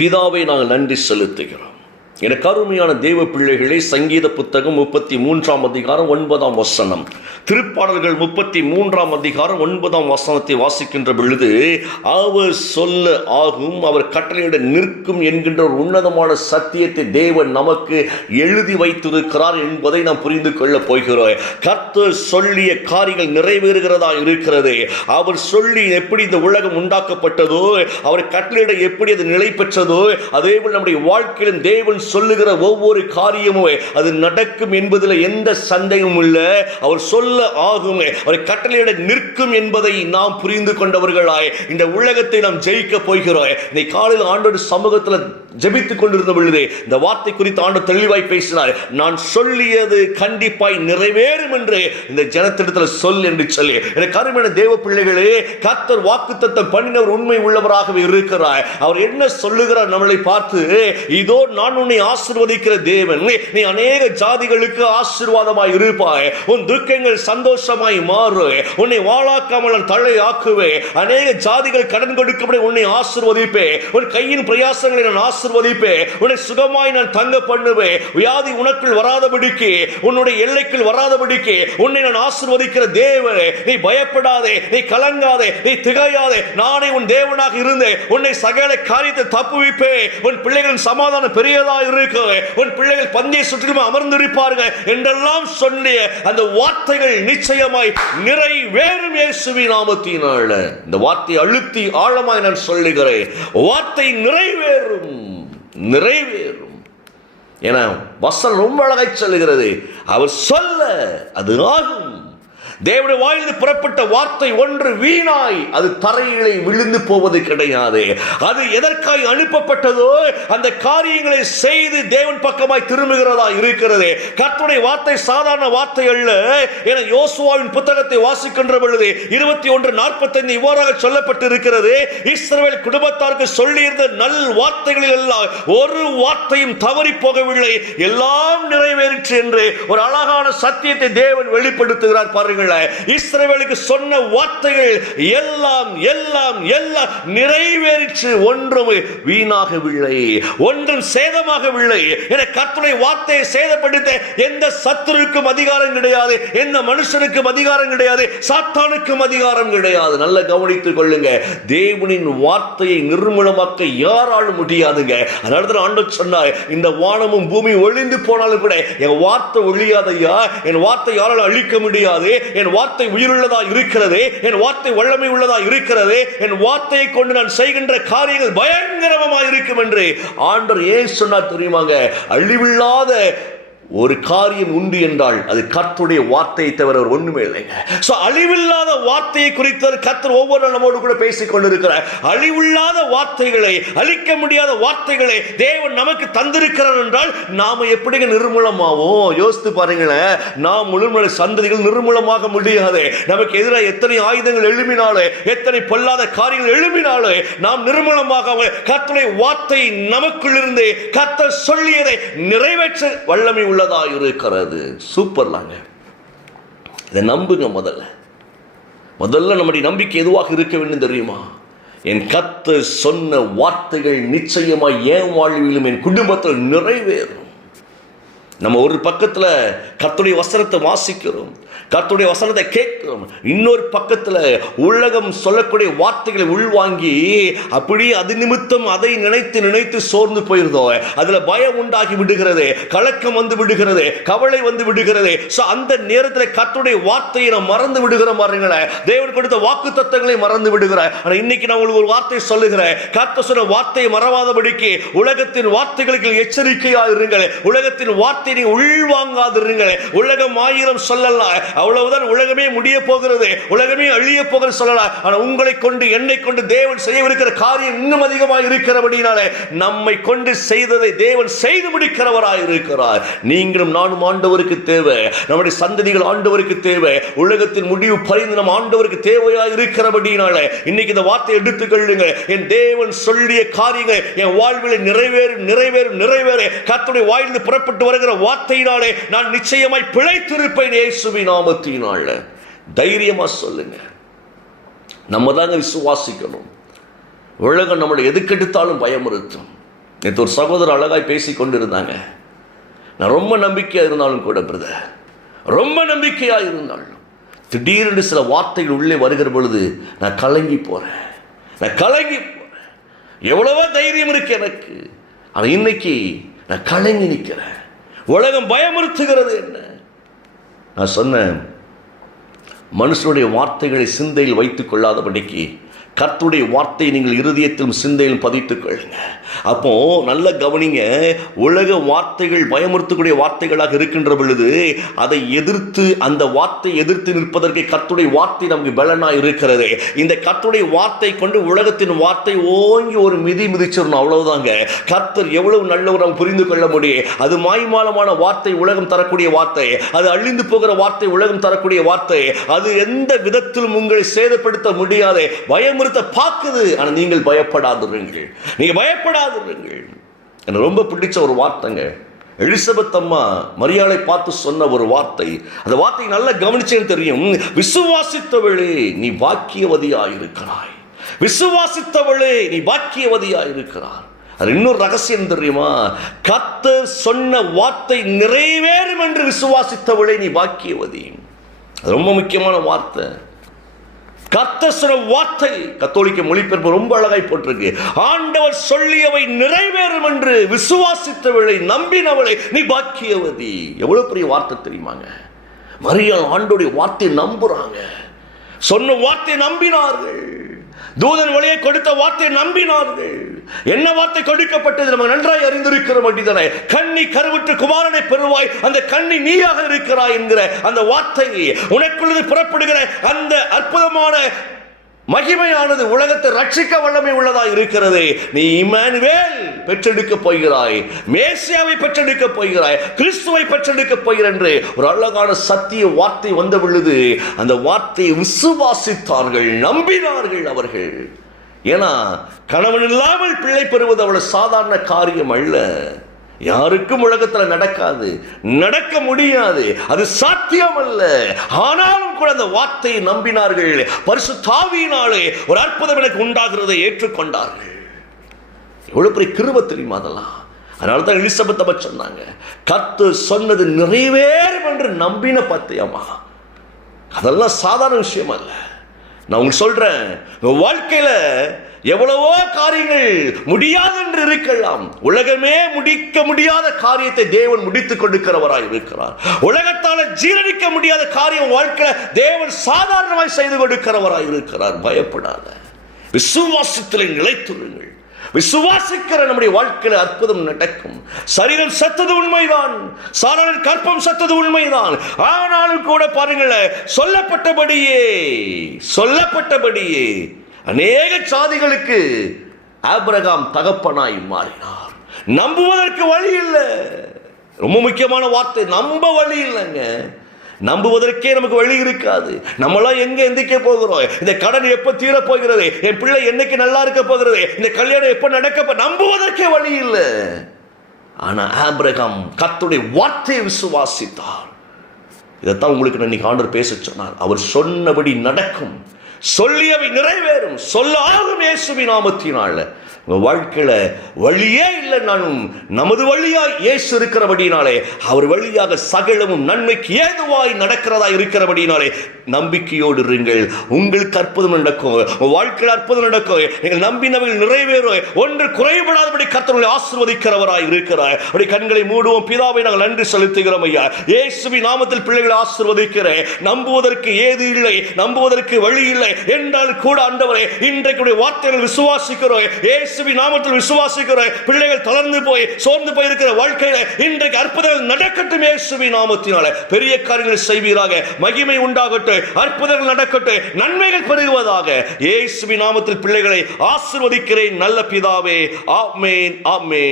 பிதாவை நாங்கள் நன்றி செலுத்துகிறோம். எனக்கு அருமையான தேவ பிள்ளைகளே, சங்கீத புத்தகம் 33 அதிகாரம் 9 திருப்பாடல்கள் 33 அதிகாரம் 9 வாசிக்கின்ற பொழுது, அவர் சொல்ல ஆகும், அவர் கட்டளையிட நிற்கும் என்கின்ற ஒரு உன்னதமான சத்தியத்தை தேவன் நமக்கு எழுதி வைத்திருக்கிறார் என்பதை நாம் புரிந்து கொள்ளப் போகிறோம். கர்த்தர் சொல்லிய காரியங்கள் நிறைவேறுகிறதா இருக்கிறது. அவர் சொல்லி எப்படி இந்த உலகம் உண்டாக்கப்பட்டதோ, அவர் கட்டளையிட எப்படி அது நிலை பெற்றதோ, அதேபோல் நம்முடைய வாழ்க்கையிலும் தேவன் சொல்லுகிற ஒவ்வொரு காரியமும் அது நடக்கும் என்பதில் எந்த சந்தேகமும் இல்லை. அவர் சொல்ல ஆகும், அவர் கட்டளையிட நிற்கும் என்பதை நாம் புரிந்து கொண்டவர்களாய் இந்த உலகத்தை நாம் ஜெயிக்க போகிறோம். இன்னைக்கு காலையில் ஆண்டோட சமூகத்தில் ஜெபித்துக் கொண்டிருந்த பொழுது இந்த வார்த்தை குறித்து ஆண்டு தெளிவாய் பேசினார். நான் சொல்லியது கண்டிப்பாய் நிறைவேறும் என்று இந்த ஜனத்திடத்தில் சொல் என்று சொல்லி, எனக்கு அருமையான தேவ பிள்ளைகளே, கர்த்தர் வாக்குத்தத்தம் பண்ணினவர் உண்மை உள்ளவராகவே இருக்கிறார். அவர் என்ன சொல்லுகிறார் நம்மளை பார்த்து, இதோ நான் உன்னை ஆசீர்வதிக்கிற தேவன், நீ அநேக ஜாதிகளுக்கு ஆசீர்வாதமாய் இருப்பாய், உன் துக்கங்கள் சந்தோஷமாய் மாறு, உன்னை வாழாக்காமல் நான் தலை ஆக்குவே, அநேக ஜாதிகள் கடன் கொடுக்கப்பட உன்னை ஆசீர்வதிப்பே, உன் கையின் பிரயாசங்களை நான் ஆசீர்வதிப்பே, உன்னை சுகமாய் நான் தங்க பண்ணுவே, வியாதி உனக்குள் வராதபடிக்கு, உன்னுடைய எல்லைக்குள் வராதபடிக்கு உன்னை நான் ஆசீர்வதிக்கிற தேவனே, நீ பயப்படாதே, நீ கலங்காதே, நீ திகையாதே, நானே உன் தேவனாக இருந்து உன்னை சகல காரியத்தை தப்புவிப்பே, உன் பிள்ளைகளின் சமாதானம் பெரியதா இருக்கு, உன் பிள்ளைகள் பந்தியை சுற்றிலும் அமர்ந்திருப்பார்கள் என்றெல்லாம் சொன்னிய அந்த வார்த்தைகள் நிச்சயமாய் நிறைவேறும் இயேசுவின் நாமத்தினால. இந்த வார்த்தை அழுத்தி ஆழமாய் நான் சொல்லுகிறேன், வார்த்தை நிறைவேறும், நிறைவேறும். ஏன்னா வசனம் ரொம்ப அழகாய் சொல்லுகிறது, அவர் சொல்ல அது ஆகும். தேவனுடைய வாயிலிருந்து புறப்பட்ட வார்த்தை ஒன்று வீணாய் அது தரையிலே விழுந்து போவது கிடையாது. அது எதற்காய் அனுப்பப்பட்டதோ அந்த காரியங்களை செய்து தேவன் பக்கமாய் திரும்புகிறதா இருக்கிறது. கர்த்தருடைய வார்த்தை சாதாரண வார்த்தை அல்ல. என யோசுவாவின் புத்தகத்தை வாசிக்கின்ற பொழுது 21:45 இவ்வாறாக சொல்லப்பட்டிருக்கிறது, இஸ்ரவேல் குடும்பத்தாருக்கு சொல்லியிருந்த நல் வார்த்தைகளில் எல்லாம் ஒரு வார்த்தையும் தவறி போகவில்லை, எல்லாம் நிறைவேறிற்று என்று ஒரு அழகான சத்தியத்தை தேவன் வெளிப்படுத்துகிறார். பாருங்கள், இஸ்ரவேலுக்கு சொன்ன வார்த்தைகள் எல்லாம் எல்லாம் எல்லாம் நிறைவேறிற்று, ஒன்றும் வீணாகவில்லை, ஒன்றும் சேதமாகவில்லை. என கர்த்தருடைய வார்த்தையை சேதப்படுத்த எந்த சத்துருக்கும் அதிகாரம் கிடையாது, எந்த மனுஷனுக்கும் அதிகாரம் கிடையாது, சாத்தானுக்கும் அதிகாரம் கிடையாது. நல்ல கவனித்துக் கொள்ளுங்க, தேவனின் வார்த்தையை நிர்மூலமாக்க யாராலும் முடியாதுங்க. அதனால ஆண்டவர் சொன்னார், இந்த வானமும் பூமி ஒளிந்து போனாலும் கூட என் வார்த்தை ஒழியாதையா, என் வார்த்தை யாராலும் அழிக்க முடியாது, என் வார்த்தை உயிருள்ளதா இருக்கிறது, என் வார்த்தை வல்லமை உள்ளதா இருக்கிறது, என் வார்த்தையை கொண்டு நான் செய்கின்ற காரியங்கள் பயங்கரமாக இருக்கும் என்று ஆண்டவர் ஏன் சொன்னார் தெரியுமாங்க? அழிவில்லாத ஒரு காரியம் உண்டு என்றால் அது கர்த்தருடைய வார்த்தையை தவிர ஒண்ணுமே இல்லைங்க. சோ அழிவில்லாத வார்த்தையை குறித்து கர்த்தர் ஒவ்வொரு நம்மோடு கூட பேசிக் கொண்டிருக்கிறார். அழிவில்லாத வார்த்தைகளை, அழிக்க முடியாத வார்த்தைகளை தேவன் நமக்கு தந்திருக்கிறார் என்றால் நாம எப்படி நிர்மூலமாவோம்? யோசித்து பாருங்களேன். நாம் முழுமையான சந்ததிகள் நிர்மூலமாக முடியாது. நமக்கு எதிராக எத்தனை ஆயுதங்கள் எழுப்பினாலே, எத்தனை பொல்லாத காரியங்கள் எழுப்பினாலே நாம் நிர்மூலமாக கர்த்தருடைய வார்த்தை நமக்குள் இருந்து கர்த்தர் சொல்லியதை நிறைவேற்ற வல்லமை உள்ளதா இருக்கிறது. சூப்பர்லாங்க. இதை நம்புங்க. முதல்ல நம்முடைய நம்பிக்கை எதுவாக இருக்க வேண்டும் தெரியுமா? என் கர்த்தர் சொன்ன வார்த்தைகள் நிச்சயமா என் வாழ்விலும் என் குடும்பத்தில் நிறைவேறும். நம்ம ஒரு பக்கத்துல கர்த்தருடைய வசனத்தை வாசிக்கிறோம், கர்த்தருடைய வசனத்தை கேட்கிறோம், இன்னொரு பக்கத்துல உலகம் சொல்லக்கூடிய வார்த்தைகளை உள்வாங்கி அப்படியே அது நிமித்தம் அதை நினைத்து நினைத்து சோர்ந்து போயிருந்தோம். அதுல பயம் உண்டாகி விடுகிறது, கலக்கம் வந்து விடுகிறது, கவலை வந்து விடுகிறது. அந்த நேரத்தில் கர்த்தருடைய வார்த்தையை நாம் மறந்து விடுகிறோம். பாருங்களேன், தேவன் கொடுத்த வாக்கு தத்தங்களை மறந்து விடுகிறேன். ஆனா இன்னைக்கு நான் உங்களுக்கு ஒரு வார்த்தை சொல்லுகிறேன், கர்த்தர் சொன்ன வார்த்தையை மறவாதபடிக்கு உலகத்தின் வார்த்தைகளுக்கு எச்சரிக்கையா இருங்கள், உலகத்தின் வார்த்தை உள்வாங்காதிருங்கள். உலகம் 1000 சொல்லலாம், அவ்வளவுதான், உலகமே முடிய போகிறது, உலகமே அழிய போகிறது சொல்லலாம். ஆனால் உங்களை கொண்டு என்னை கொண்டு தேவன் செய்யவிருக்கிற காரியம் இன்னும் அதிகமாக இருக்கிறபடினாலே நம்மை கொண்டு செய்ததை தேவன் செய்து முடிக்கிறவராய் இருக்கிறார். நீங்களும் நானும் ஆண்டவருக்கு தேவை, நம்முடைய சந்ததிகள் ஆண்டவருக்கு தேவை, உலகத்தின் முடிவு பரிந்து நம் ஆண்டவருக்கு தேவையாக இருக்கிறபடினாலே இன்னைக்கு இந்த வார்த்தை எடுத்துக்கொள்ளுங்க. என் தேவன் சொல்லிய காரியங்கள் என் வாழ்வில் நிறைவேறும், நிறைவேறும், நிறைவேற கர்த்தருடைய வாயிலிருந்து புறப்பட்டு வருகிற வார்த்தையினாலே நான் நிச்சயமாய் பிழைத்திருப்பேன் இயேசுவின் நாமத்தினால. தைரியமா சொல்லுங்க. நம்ம தாங்க விசுவாசிக்கணும். உலகம் நம்மளை எதுக்கெடுத்தாலும் பயமுறுத்தும். நேற்று ஒரு சகோதரர் அழகாய் பேசி கொண்டிருந்தாங்க. நான் ரொம்ப நம்பிக்கையாக இருந்தாலும் கூட பிரதர், ரொம்ப நம்பிக்கையாக இருந்தாலும் திடீரென்று சில வார்த்தைகள் உள்ளே வருகிற பொழுது நான் கலங்கி போகிறேன். எவ்வளவோ தைரியம் இருக்கு எனக்கு, ஆனால் இன்னைக்கு நான் கலங்கி நிற்கிறேன். உலகம் பயமுறுத்துகிறது என்ன? நான் சொன்னேன், மனுஷனுடைய வார்த்தைகளை சிந்தையில் வைத்துக் கொள்ளாதபடிக்கு கர்த்தருடைய வார்த்தையை நீங்கள் இருதயத்திலும் சிந்தையிலும் பதித்துக் கொள்ளுங்க. அப்போ நல்ல கவனிங்க, உலக வார்த்தைகள் பயமுறுத்தக்கூடிய வார்த்தைகளாக இருக்கின்ற பொழுது அதை எதிர்த்து, அந்த வார்த்தை எதிர்த்து நிற்பதற்கு கர்த்தருடைய வார்த்தை நமக்கு பலனாக இருக்கிறது. இந்த கர்த்தருடைய வார்த்தை கொண்டு உலகத்தின் வார்த்தை ஓங்கி ஒரு மிதிச்சிடணும், அவ்வளவுதாங்க. கர்த்தர் எவ்வளவு நல்லவர் நாம் புரிந்து கொள்ள முடியும். அது மாய்மாலமான வார்த்தை, உலகம் தரக்கூடிய வார்த்தை. அது அழிந்து போகிற வார்த்தை, உலகம் தரக்கூடிய வார்த்தை. அது எந்த விதத்திலும் உங்களை சேதப்படுத்த முடியாது. பயமுறுத்த பார்க்குது, ஆனால் நீங்கள் பயப்படாதிருங்கள். நீங்க பயப்படாதிருங்கள். எனக்கு ரொம்ப பிடிச்ச ஒரு வார்த்தைங்க, எலிசபெத் அம்மா மரியாளை பார்த்து சொன்ன ஒரு வார்த்தை. அந்த வார்த்தை நல்லா கவனிச்சேன்னு தெரியும். விசுவாசித்தவளே நீ பாக்கியவதியாயிருக்கிறாய். விசுவாசித்தவளே நீ பாக்கியவதியாயிருக்கிறார். அது இன்னொரு ரகசியம் தெரியுமா? கர்த்தர் சொன்ன வார்த்தை நிறைவேறும் என்று விசுவாசித்தவளே நீ பாக்கியவதி. அது ரொம்ப முக்கியமான வார்த்தை. கர்த்தர் சொன்ன வார்த்தை கத்தோலிக்க மொழிபெயர்ப்பு ரொம்ப அழகாய் போட்டிருக்கு. ஆண்டவர் சொல்லியவை நிறைவேறும் என்று விசுவாசித்தவளை, நம்பினவளை நீ பாக்கியவதி. எவ்வளவு பெரிய வார்த்தை தெரியுமாங்க? மரியாள் ஆண்டோடைய வார்த்தையை நம்புறாங்க. சொன்ன வார்த்தையை நம்பினார்கள். தூதன் வழியை கொடுத்த வார்த்தையை நம்பினார்கள். என்ன வார்த்தை கொடுக்கப்பட்டது நம்ம நன்றாய் அறிந்திருக்கிறோம். அப்படித்தானே, கன்னி கருவுற்று குமாரனை பெறுவாய், அந்த கன்னி நீயாக இருக்கிறாய் என்கிற அந்த வார்த்தை, உனக்குள்ளது புறப்படுகிற அந்த அற்புதமான மகிமையானது உலகத்தை ரட்சிக்க வல்லமை உள்ளதா இருக்கிறது. நீ இம்மானுவேல் பெற்றெடுக்க போகிறாய், மேசியாவை பெற்றெடுக்க போகிறாய், கிறிஸ்துவை பெற்றெடுக்க போகிறாய் என்று ஒரு அழகான சத்திய வார்த்தை வந்த பொழுது அந்த வார்த்தையை விசுவாசித்தார்கள், நம்பினார்கள் அவர்கள். ஏன்னா கணவன் இல்லாமல் பிள்ளை பெறுவது அவ்வளவு சாதாரண காரியம் அல்ல. யாருக்கும் உலகத்தில் நடக்காது, நடக்க முடியாது, அது சாத்தியம் அல்ல. ஆனாலும் கூட அந்த வார்த்தையை நம்பினார்கள். பரிசுத்த ஆவியினாலே ஒரு அற்புதம் எனக்கு உண்டாகிறதை ஏற்றுக்கொண்டார்கள். எவ்வளவு பெரிய கிருபை தெரியுமா அதெல்லாம்? அதனால தான் எலிசபெத் அம்மா சொன்னாங்க, கர்த்தர் சொன்னது நிறைவேறும் என்று நம்பின பத்தியம்மா. அதெல்லாம் சாதாரண விஷயம் அல்ல. நான் உங்களுக்கு சொல்றேன், வாழ்க்கையில எவ்வளவோ காரியங்கள் முடியாது என்று இருக்கலாம். உலகமே முடிக்க முடியாத காரியத்தை தேவன் முடித்துக் கொடுக்கிறவராய் இருக்கிறார். உலகத்தால் ஜீரணிக்க முடியாத காரியம் வாழ்க்கையில தேவன் சாதாரணமாய் செய்து கொடுக்கிறவராய் இருக்கிறார். பயப்படாத, விசுவாசத்தில் நிலைத்துள்ளுங்கள். விசுவாசிக்கிற நம்முடைய வாழ்க்கையில் அற்புதம் நடக்கும். சரீரம் சத்தது உண்மைதான், சாரானின் கற்பம் சத்தது உண்மைதான். ஆனாலும் கூட பாருங்கள், சொல்லப்பட்டபடியே அநேக சாதிகளுக்கு ஆபிரகாம் தகப்பனாய் மாறினார். நம்புவதற்கு வழி இல்லை. ரொம்ப முக்கியமான வார்த்தை, நம்ப வழி இல்லைங்க. நம்புவதற்கே நமக்கு வழி இருக்காது. நம்மளாம் எங்க எந்திக்க போகிறோம்? இந்த கடன் எப்ப தீர போகிறது? என் பிள்ளை என்னைக்கு நல்லா இருக்க போகிறது? இந்த கல்யாணம் எப்ப நடக்க? நம்புவதற்கே வழி இல்லை. ஆனா ஆபிரகாம் கர்த்தருடைய வார்த்தையை விசுவாசித்தார். இதைத்தான் உங்களுக்கு இன்னைக்கு ஆண்டவர் பேச சொன்னார். அவர் சொன்னபடி நடக்கும், சொல்லியவை நிறைவேறும், சொல்ல ஆகும் இயேசுவின் நாமத்தினால. வாழ்க்கையில வழியே இல்லைனாலும் நமது வழியாய் இயேசு இருக்கிறபடினாலே, அவர் வழியாக சகலமும் நன்மைக்கு ஏதுவாய் நடக்கிறதா இருக்கிறபடினாலே நம்பிக்கையோடு இருங்கள். உங்களுக்கு அற்புதம் நடக்கும், வாழ்க்கையில் அற்புதம் நடக்கும். நீங்கள் நம்பினவர்கள் நிறைவேறும், ஒன்று குறைபடாதபடி கர்த்தரை ஆசீர்வதிக்கிறவராய் இருக்கிறார். அப்படி கண்களை மூடுவோம். பிதாவை நாங்கள் நன்றி செலுத்துகிறோம் ஐயா. இயேசுவின் நாமத்தில் பிள்ளைகளை ஆசீர்வதிக்கிறேன். நம்புவதற்கு ஏது இல்லை, நம்புவதற்கு வழி இல்லை என்றால் கூட ஆண்டவரே, இன்றைக்கு வார்த்தைகள் விசுவாசிக்கிறோம். இயேசுவின் நாமத்தில் விசுவாசிக்கிறோம். பிள்ளைகள் தளர்ந்து போய் சோர்ந்து போய் இருக்கிற வாழ்க்கையில இன்றைக்கு அற்புதங்கள் நடக்கட்டும். இயேசுவின் நாமத்தினால பெரிய காரியங்கள் செய்வீராக. மகிமை உண்டாகட்டும், அற்புதங்கள் நடக்கட்டும், நன்மைகள் பெருகுவதாக. இயேசுவின் நாமத்தில் பிள்ளைகளை ஆசீர்வதிக்கிறேன் நல்ல பிதாவே. ஆமென், ஆமென்.